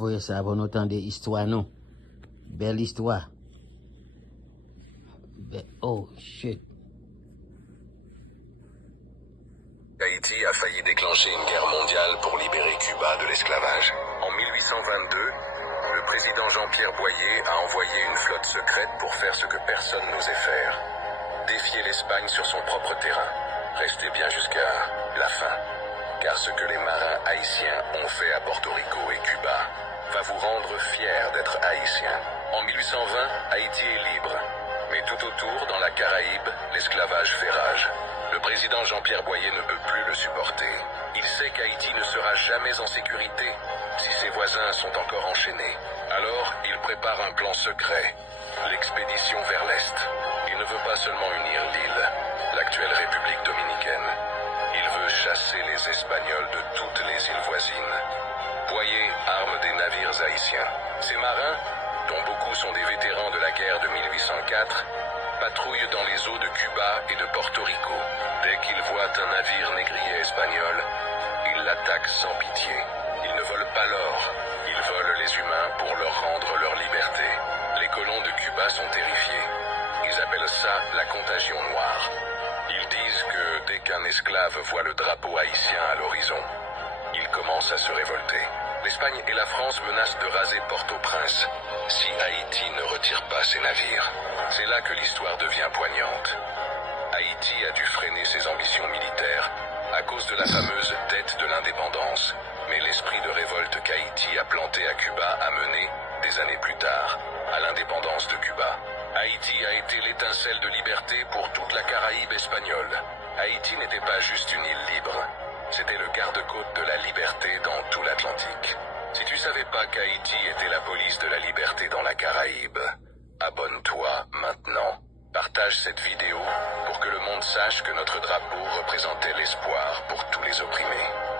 voyez ça avant autant d'histoire, non? Belle histoire. Oh, shit. Haïti a failli déclencher une guerre mondiale pour libérer Cuba de l'esclavage. En 1822, le président Jean-Pierre Boyer a envoyé une flotte secrète pour faire ce que personne n'osait faire. Défier l'Espagne sur son propre terrain. Restez bien jusqu'à la fin. Car ce que les marins haïtiens ont fait à Porto Rico et Cuba va vous rendre fiers d'être haïtiens. En 1820, Haïti est libre. Mais tout autour, dans la Caraïbe, l'esclavage fait rage. Le président Jean-Pierre Boyer ne peut plus le supporter. Il sait qu'Haïti ne sera jamais en sécurité si ses voisins sont encore enchaînés. Alors, il prépare un plan secret, l'expédition vers l'Est. Il ne veut pas seulement unir l'île, l'actuelle République dominicaine. Il veut chasser les Espagnols de toutes les îles voisines. Boyer arme des navires haïtiens. Ces marins, dont beaucoup sont des vétérans de la guerre de 1804, patrouillent dans les eaux de Cuba et de Porto Rico. Dès qu'ils voient un navire négrier espagnol, ils l'attaquent sans pitié. Ils ne volent pas l'or, ils volent les humains pour leur rendre leur liberté. Les colons de Cuba sont terrifiés. Ils appellent ça la contagion noire. Ils disent que dès qu'un esclave voit le drapeau haïtien à l'horizon, il commence à se révolter. L'Espagne et la France menacent de raser Port-au-Prince si Haïti ne retire pas ses navires. C'est là que l'histoire devient poignante. Haïti a dû freiner ses ambitions militaires à cause de la fameuse dette de l'indépendance. Mais l'esprit de révolte qu'Haïti a planté à Cuba a mené, des années plus tard, à l'indépendance de Cuba. Haïti a été l'étincelle de liberté pour toute la Caraïbe espagnole. Haïti n'était pas juste une île libre. C'était le garde-côte de la liberté dans tout l'Atlantique. Si tu savais pas qu'Haïti était la police de la liberté dans la Caraïbe, abonne-toi maintenant. Partage cette vidéo pour que le monde sache que notre drapeau représentait l'espoir pour tous les opprimés.